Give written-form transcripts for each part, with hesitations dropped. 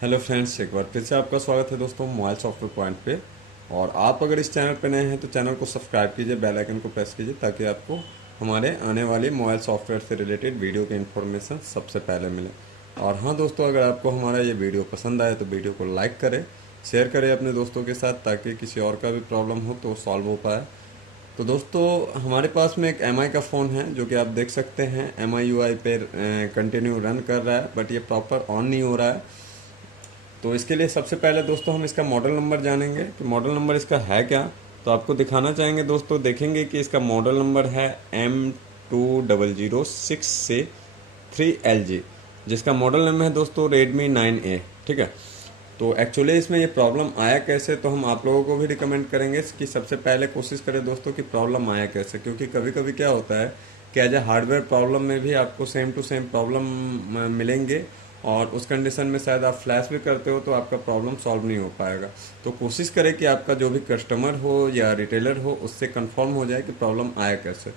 Hello friends, एक बार फिर से आपका स्वागत है दोस्तों मोबाइल सॉफ्टवेयर पॉइंट पे। और आप अगर इस चैनल पे नए हैं तो चैनल को सब्सक्राइब कीजिए, बेल आइकन को प्रेस कीजिए ताकि आपको हमारे आने वाली मोबाइल सॉफ्टवेयर से रिलेटेड वीडियो की इन्फॉर्मेशन सबसे पहले मिले। और हाँ दोस्तों, अगर आपको हमारा ये वीडियो पसंद आए तो वीडियो को लाइक करें, शेयर करें अपने दोस्तों के साथ ताकि किसी और का भी प्रॉब्लम हो तो सॉल्व हो पाए। तो दोस्तों, हमारे पास में एक एम आई का फ़ोन है जो कि आप देख सकते हैं एम आई यू आई पे कंटिन्यू रन कर रहा है, बट ये प्रॉपर ऑन नहीं हो रहा है। तो इसके लिए सबसे पहले दोस्तों हम इसका मॉडल नंबर जानेंगे कि मॉडल नंबर इसका है क्या। तो आपको दिखाना चाहेंगे दोस्तों, देखेंगे कि इसका मॉडल नंबर है M2006C3LG, जिसका मॉडल नंबर है दोस्तों Redmi 9A। ठीक है। तो एक्चुअली इसमें ये प्रॉब्लम आया कैसे, तो हम आप लोगों को भी रिकमेंड करेंगे कि सबसे पहले कोशिश करें दोस्तों कि प्रॉब्लम आया कैसे, क्योंकि कभी कभी क्या होता है कि एज ए हार्डवेयर प्रॉब्लम में भी आपको सेम टू सेम प्रॉब्लम मिलेंगे, और उस कंडीशन में शायद आप फ्लैश भी करते हो तो आपका प्रॉब्लम सॉल्व नहीं हो पाएगा। तो कोशिश करें कि आपका जो भी कस्टमर हो या रिटेलर हो उससे कंफर्म हो जाए कि प्रॉब्लम आया कैसे।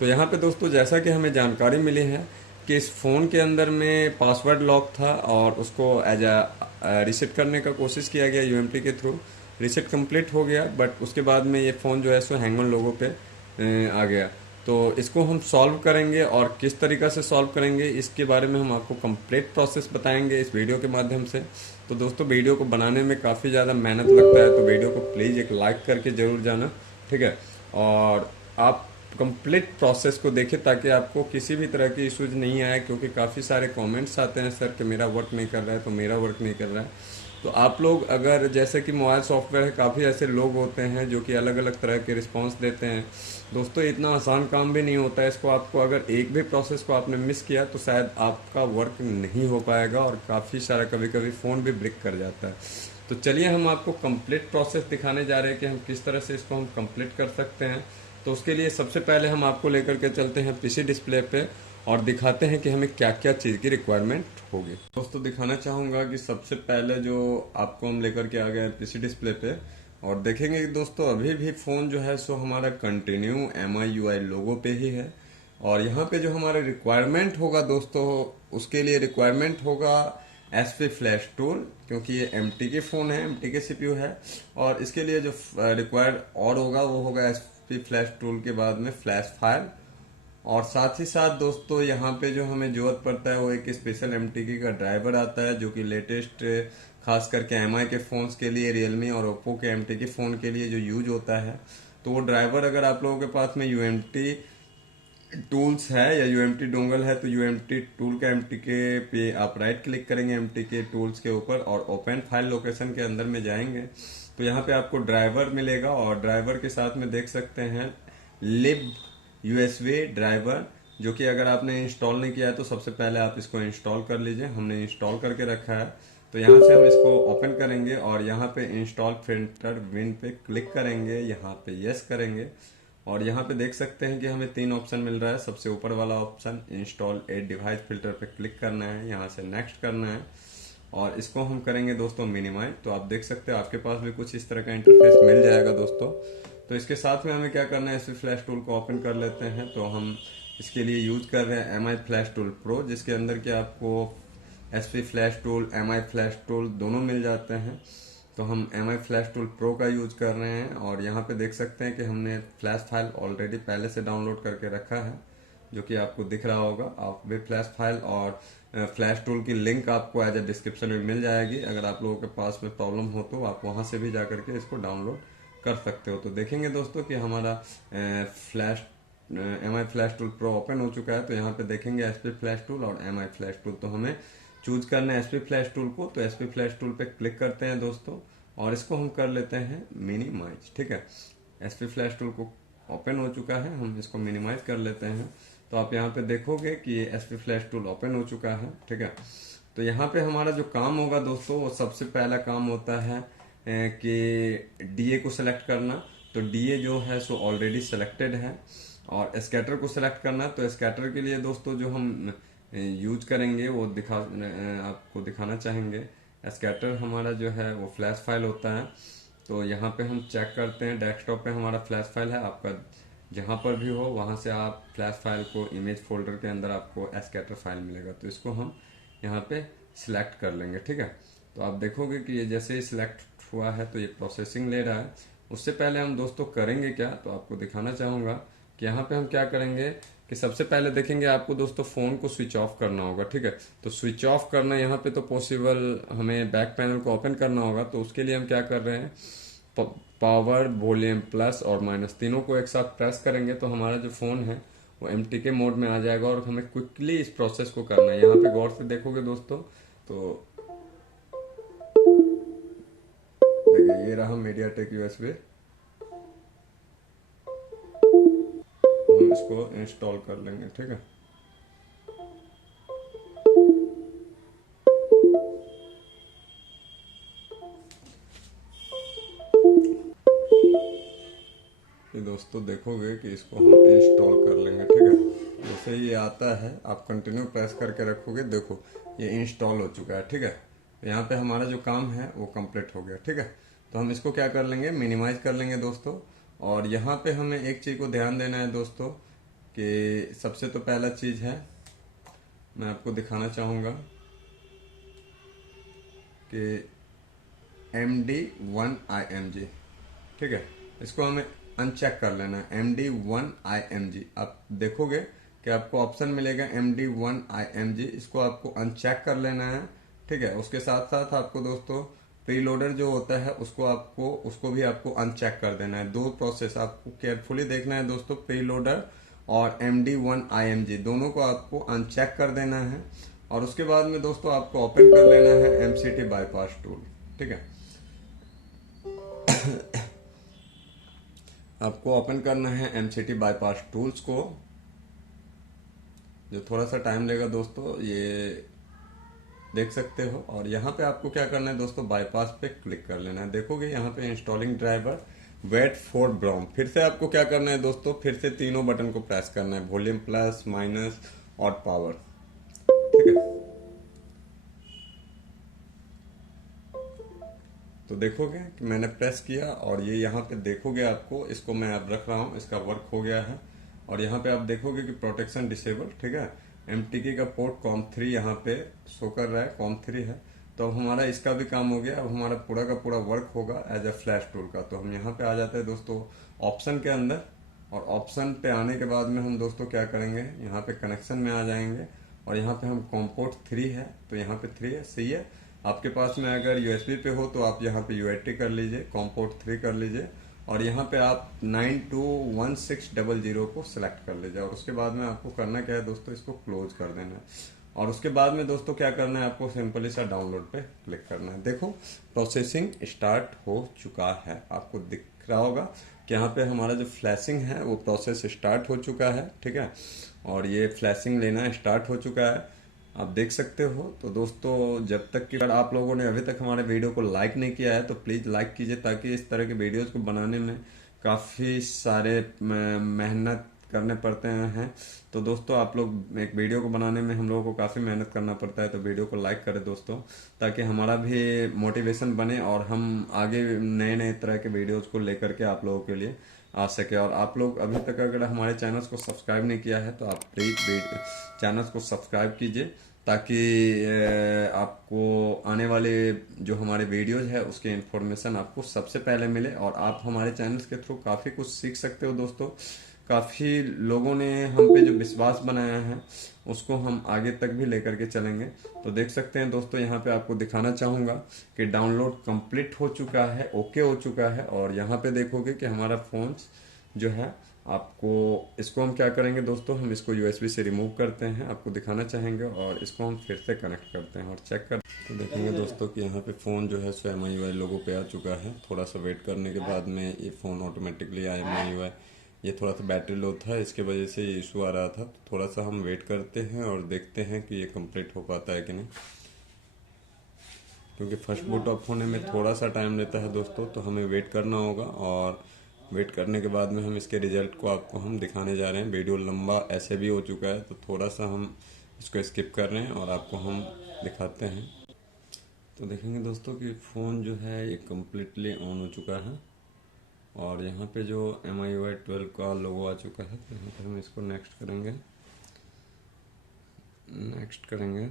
तो यहाँ पे दोस्तों, जैसा कि हमें जानकारी मिली है कि इस फ़ोन के अंदर में पासवर्ड लॉक था और उसको एज अ रीसेट करने का कोशिश किया गया यूएमटी के थ्रू। रीसेट कंप्लीट हो गया, बट उसके बाद में ये फ़ोन जो है सो हैंग ऑन लोगों पे आ गया। तो इसको हम सॉल्व करेंगे, और किस तरीक़ा से सॉल्व करेंगे इसके बारे में हम आपको कंप्लीट प्रोसेस बताएंगे इस वीडियो के माध्यम से। तो दोस्तों, वीडियो को बनाने में काफ़ी ज़्यादा मेहनत लगता है, तो वीडियो को प्लीज़ एक लाइक करके ज़रूर जाना। ठीक है। और आप कंप्लीट प्रोसेस को देखें ताकि आपको किसी भी तरह की इश्यूज नहीं आए, क्योंकि काफ़ी सारे कमेंट्स आते हैं सर कि मेरा वर्क नहीं कर रहा है, तो मेरा वर्क नहीं कर रहा है। तो आप लोग अगर, जैसे कि मोबाइल सॉफ्टवेयर है, काफ़ी ऐसे लोग होते हैं जो कि अलग अलग तरह के रिस्पांस देते हैं। दोस्तों, इतना आसान काम भी नहीं होता है इसको। आपको अगर एक भी प्रोसेस को आपने मिस किया तो शायद आपका वर्क नहीं हो पाएगा, और काफ़ी सारा कभी कभी फ़ोन भी ब्रेक कर जाता है। तो चलिए हम आपको कंप्लीट प्रोसेस दिखाने जा रहे हैं कि हम किस तरह से इसको हम कंप्लीट कर सकते हैं। तो उसके लिए सबसे पहले हम आपको लेकर के चलते हैं पीसी डिस्प्ले पे, और दिखाते हैं कि हमें क्या क्या चीज़ की रिक्वायरमेंट होगी। दोस्तों, दिखाना चाहूँगा कि सबसे पहले जो आपको हम लेकर के आ गए हैं पीसी डिस्प्ले पे, और देखेंगे कि दोस्तों अभी भी फ़ोन जो है सो हमारा कंटिन्यू MIUI लोगो पे ही है। और यहाँ पे जो हमारा रिक्वायरमेंट होगा दोस्तों, उसके लिए रिक्वायरमेंट होगा SP फ्लैश टूल, क्योंकि ये MT के फ़ोन है, MT के CPU है। और इसके लिए जो रिक्वायर्ड और होगा वो होगा SP फ्लैश टूल के बाद में फ्लैश फाइल। और साथ ही साथ दोस्तों, यहाँ पे जो हमें जरूरत पड़ता है वो एक स्पेशल MTK का ड्राइवर आता है, जो कि लेटेस्ट खास करके MI के फ़ोन्स के लिए, रियलमी और ओप्पो के MTK फ़ोन के लिए जो यूज होता है। तो वो ड्राइवर अगर आप लोगों के पास में UMT टूल्स है या UMT डोंगल है, तो UMT टूल का MTK पे आप राइट क्लिक करेंगे MTK टूल्स के ऊपर, और ओपन फाइल लोकेशन के अंदर में जाएंगे तो यहाँ पे आपको ड्राइवर मिलेगा। और ड्राइवर के साथ में देख सकते हैं लिब USB ड्राइवर, जो कि अगर आपने इंस्टॉल नहीं किया है तो सबसे पहले आप इसको इंस्टॉल कर लीजिए। हमने इंस्टॉल करके रखा है। तो यहाँ से हम इसको ओपन करेंगे और यहाँ पे इंस्टॉल प्रिंटर विन पे क्लिक करेंगे, यहाँ पे यस करेंगे। और यहाँ पे देख सकते हैं कि हमें 3 ऑप्शन मिल रहा है। सबसे ऊपर वाला option install a device filter पे क्लिक करना है, यहाँ से नेक्स्ट करना है, और इसको हम करेंगे दोस्तों मिनिमाइज। तो आप देख सकते हो आपके पास भी कुछ इस तरह का इंटरफेस मिल जाएगा दोस्तों। तो इसके साथ में हमें क्या करना है, SP फ्लैश टूल को ओपन कर लेते हैं। तो हम इसके लिए यूज कर रहे हैं MI फ्लैश टूल प्रो, जिसके अंदर कि आपको SP flash tool, MI flash tool दोनों मिल जाते हैं। तो हम MI फ्लैश टूल प्रो का यूज कर रहे हैं। और यहाँ पे देख सकते हैं कि हमने फ्लैश फाइल ऑलरेडी पहले से डाउनलोड करके रखा है, जो कि आपको दिख रहा होगा। आप वे फ्लैश फाइल और फ्लैश टूल की लिंक आपको एज ए डिस्क्रिप्शन में मिल जाएगी। अगर आप लोगों के पास में प्रॉब्लम हो तो आप वहां से भी जा करके इसको डाउनलोड कर सकते हो। तो देखेंगे दोस्तों कि हमारा flash MI flash tool pro open हो चुका है। तो यहाँ पे देखेंगे SP फ्लैश टूल और MI फ्लैश टूल। तो हमें चूज करना है SP फ्लैश टूल को। तो SP फ्लैश टूल पे क्लिक करते हैं दोस्तों, और इसको हम कर लेते हैं मिनिमाइज। ठीक है। SP फ्लैश टूल को ओपन हो चुका है, हम इसको मिनिमाइज कर लेते हैं। तो आप यहाँ पे देखोगे कि ये SP फ्लैश टूल ओपन हो चुका है। ठीक है। तो यहाँ पे हमारा जो काम होगा दोस्तों, वो सबसे पहला काम होता है कि DA को सिलेक्ट करना। तो DA जो है सो ऑलरेडी सिलेक्टेड है। और स्कैटर को सिलेक्ट करना। तो स्कैटर के लिए दोस्तों जो हम यूज करेंगे वो आपको दिखाना चाहेंगे। स्कैटर हमारा जो है वो फ्लैश फाइल होता है। तो यहाँ पे हम चेक करते हैं, डेस्कटॉप पे हमारा फ्लैश फाइल है। आपका जहाँ पर भी हो वहाँ से आप फ्लैश फाइल को इमेज फोल्डर के अंदर आपको स्कैटर फाइल मिलेगा। तो इसको हम यहाँ पे सिलेक्ट कर लेंगे। ठीक है। तो आप देखोगे कि ये जैसे ही सिलेक्ट हुआ है तो ये प्रोसेसिंग ले रहा है। उससे पहले हम दोस्तों करेंगे क्या, तो आपको दिखाना चाहूँगा कि यहाँ पे हम क्या करेंगे कि सबसे पहले देखेंगे आपको दोस्तों फ़ोन को स्विच ऑफ करना होगा, ठीक है। तो स्विच ऑफ करना यहाँ पे तो पॉसिबल, हमें बैक पैनल को ओपन करना होगा। तो उसके लिए हम क्या कर रहे हैं, पावर, वॉल्यूम, प्लस और माइनस तीनों को एक साथ प्रेस करेंगे तो हमारा जो फ़ोन है वो एमटीके मोड में आ जाएगा और हमें क्विकली इस प्रोसेस को करना है। यहाँ पे गौर से देखोगे दोस्तों तो देखिए ये रहा मीडियाटेक यूएसबी। हम इसको इंस्टॉल कर लेंगे, ठीक है। ये दोस्तों देखोगे कि इसको हम इंस्टॉल कर लेंगे, ठीक है। जैसे ये आता है आप कंटिन्यू प्रेस करके रखोगे, देखो ये इंस्टॉल हो चुका है, ठीक है। यहाँ पे हमारा जो काम है वो कंप्लीट हो गया, ठीक है। तो हम इसको क्या कर लेंगे, मिनिमाइज कर लेंगे दोस्तों। और यहाँ पे हमें एक चीज़ को ध्यान देना है दोस्तों कि सबसे तो पहला चीज़ है, मैं आपको दिखाना चाहूँगा कि MD1IMG, ठीक है। इसको हमें अनचेक कर लेना है, MD1IMG। आप देखोगे कि आपको ऑप्शन मिलेगा MD1IMG, इसको आपको अनचेक कर लेना है, ठीक है। उसके साथ साथ आपको दोस्तों प्रीलोडर जो होता है उसको भी आपको अनचेक कर देना है। दो प्रोसेस आपको केयरफुली देखना है दोस्तों, प्रीलोडर और MD1IMG दोनों को आपको अनचेक कर देना है। और उसके बाद में दोस्तों आपको ओपन कर लेना है MCT बाईपास टूल, ठीक है। आपको ओपन करना है MCT बाईपास टूल्स को, जो थोड़ा सा टाइम लेगा दोस्तों, ये देख सकते हो। और यहाँ पे आपको क्या करना है दोस्तों, बाईपास पे क्लिक कर लेना है। देखोगे यहाँ पे installing driver wait for brown. फिर से आपको क्या करना है दोस्तों, फिर से तीनों बटन को प्रेस करना है, वॉल्यूम, प्लस, माइनस और पावर, ठीक है। तो देखोगे कि मैंने प्रेस किया और ये यहाँ पे देखोगे आपको, इसको मैं अब रख रहा हूँ, इसका वर्क हो गया है। और यहाँ पे आप देखोगे कि प्रोटेक्शन डिसेबल, ठीक है। MTK का पोर्ट COM3 यहाँ पे शो कर रहा है, COM3 है। तो अब हमारा इसका भी काम हो गया। अब हमारा पूरा का पूरा वर्क होगा एज अ फ्लैश टूल का। तो हम यहाँ पे आ जाते हैं दोस्तों ऑप्शन के अंदर, और ऑप्शन पे आने के बाद में हम दोस्तों क्या करेंगे, यहाँ पे कनेक्शन में आ जाएंगे और यहाँ पे हम कॉम्पोर्ट 3 है तो यहाँ पे 3 है, सही है। आपके पास में अगर यूएसबी पे हो तो आप यहाँ पे UAT कर लीजिए, कॉम्पोर्ट 3 कर लीजिए और यहाँ पे आप 921600 को सिलेक्ट कर लीजिए। और उसके बाद में आपको करना क्या है दोस्तों, इसको क्लोज कर देना है। और उसके बाद में दोस्तों क्या करना है, आपको सिंपली सा डाउनलोड पे क्लिक करना है। देखो प्रोसेसिंग स्टार्ट हो चुका है, आपको दिख रहा होगा कि यहाँ पे हमारा जो फ्लैशिंग है वो प्रोसेस स्टार्ट हो चुका है, ठीक है। और ये फ्लैशिंग लेना स्टार्ट हो चुका है, आप देख सकते हो। तो दोस्तों जब तक कि अगर आप लोगों ने अभी तक हमारे वीडियो को लाइक नहीं किया है तो प्लीज़ लाइक कीजिए, ताकि इस तरह के वीडियोस को बनाने में काफ़ी सारे मेहनत करने पड़ते हैं। तो दोस्तों आप लोग, एक वीडियो को बनाने में हम लोगों को काफ़ी मेहनत करना पड़ता है, तो वीडियो को लाइक करें दोस्तों, ताकि हमारा भी मोटिवेशन बने और हम आगे नए नए तरह के वीडियोस को लेकर के आप लोगों के लिए आ सके। और आप लोग अभी तक अगर हमारे चैनल्स को सब्सक्राइब नहीं किया है तो आप प्लीज़ चैनल्स को सब्सक्राइब कीजिए, ताकि आपको आने वाले जो हमारे वीडियोज है उसके इन्फॉर्मेशन आपको सबसे पहले मिले। और आप हमारे चैनल्स के थ्रू काफ़ी कुछ सीख सकते हो दोस्तों। काफ़ी लोगों ने हम पे जो विश्वास बनाया है उसको हम आगे तक भी लेकर के चलेंगे। तो देख सकते हैं दोस्तों, यहाँ पे आपको दिखाना चाहूँगा कि डाउनलोड कंप्लीट हो चुका है, ओके हो चुका है। और यहाँ पे देखोगे कि हमारा फ़ोन जो है, आपको इसको हम क्या करेंगे दोस्तों, हम इसको यूएसबी से रिमूव करते हैं, आपको दिखाना चाहेंगे और इसको हम फिर से कनेक्ट करते हैं और चेक कर। तो देखेंगे दोस्तों कि यहाँ पे फ़ोन जो है सो MIUI लोगो पे आ चुका है। थोड़ा सा वेट करने के बाद में ये फ़ोन ऑटोमेटिकली MIUI, ये थोड़ा सा बैटरी लो था, इसके वजह से ये इशू आ रहा था। तो थोड़ा सा हम वेट करते हैं और देखते हैं कि ये कंप्लीट हो पाता है कि नहीं, क्योंकि फर्स्ट बूट ऑफ होने में थोड़ा सा टाइम लेता है दोस्तों। तो हमें वेट करना होगा और वेट करने के बाद में हम इसके रिजल्ट को आपको हम दिखाने जा रहे हैं। वीडियो लंबा ऐसे भी हो चुका है तो थोड़ा सा हम इसको स्किप कर रहे हैं और आपको हम दिखाते हैं। तो देखेंगे दोस्तों कि फ़ोन जो है ये कम्प्लीटली ऑन हो चुका है और यहाँ पे जो MIUI 12 का लोगो आ चुका है। तो यहाँ पे हम इसको नेक्स्ट करेंगे, नेक्स्ट करेंगे।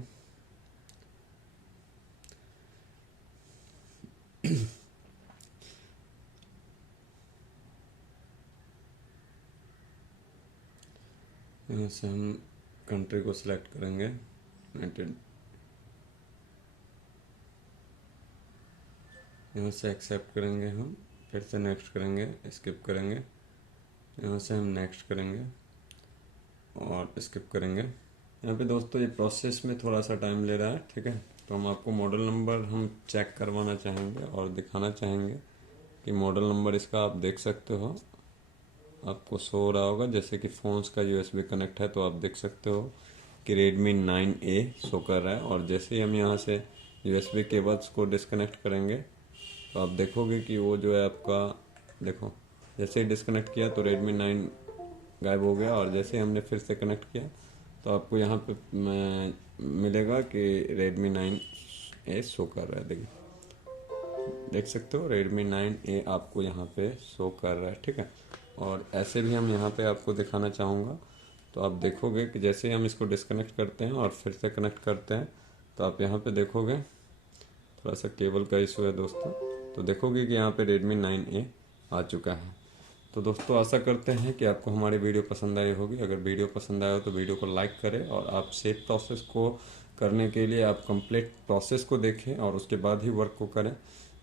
यहाँ से हम कंट्री को सिलेक्ट करेंगे यूनाइटेड, यहाँ से एक्सेप्ट करेंगे हम, फिर से नेक्स्ट करेंगे, स्किप करेंगे, यहाँ से हम नेक्स्ट करेंगे और स्किप करेंगे। यहाँ पे दोस्तों ये प्रोसेस में थोड़ा सा टाइम ले रहा है, ठीक है। तो हम आपको मॉडल नंबर हम चेक करवाना चाहेंगे और दिखाना चाहेंगे कि मॉडल नंबर इसका आप देख सकते हो, आपको शो हो रहा होगा। जैसे कि फ़ोन्स का यूएसबी कनेक्ट है तो आप देख सकते हो कि Redmi 9A शो कर रहा है। और जैसे ही हम यहाँ से यूएसबी केबल्स को डिस्कनेक्ट करेंगे तो आप देखोगे कि वो जो है आपका, देखो जैसे ही डिस्कनेक्ट किया तो Redmi 9 गायब हो गया, और जैसे ही हमने फिर से कनेक्ट किया तो आपको यहाँ पे मिलेगा कि Redmi 9A शो कर रहा है। देखिए, देख सकते हो Redmi 9A आपको यहाँ पे शो कर रहा है, ठीक है। और ऐसे भी हम यहाँ पे आपको दिखाना चाहूँगा, तो आप देखोगे कि जैसे ही हम इसको डिस्कनेक्ट करते हैं और फिर से कनेक्ट करते हैं तो आप यहाँ पे देखोगे, थोड़ा सा केबल का इशू है दोस्तों, तो देखोगे कि यहाँ पे Redmi 9A आ चुका है। तो दोस्तों आशा करते हैं कि आपको हमारी वीडियो पसंद आई होगी। अगर वीडियो पसंद आया हो तो वीडियो को लाइक करें, और आप सेफ प्रोसेस को करने के लिए आप कंप्लीट प्रोसेस को देखें और उसके बाद ही वर्क को करें।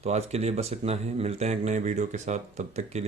तो आज के लिए बस इतना ही, मिलते हैं एक नए वीडियो के साथ, तब तक के लिए।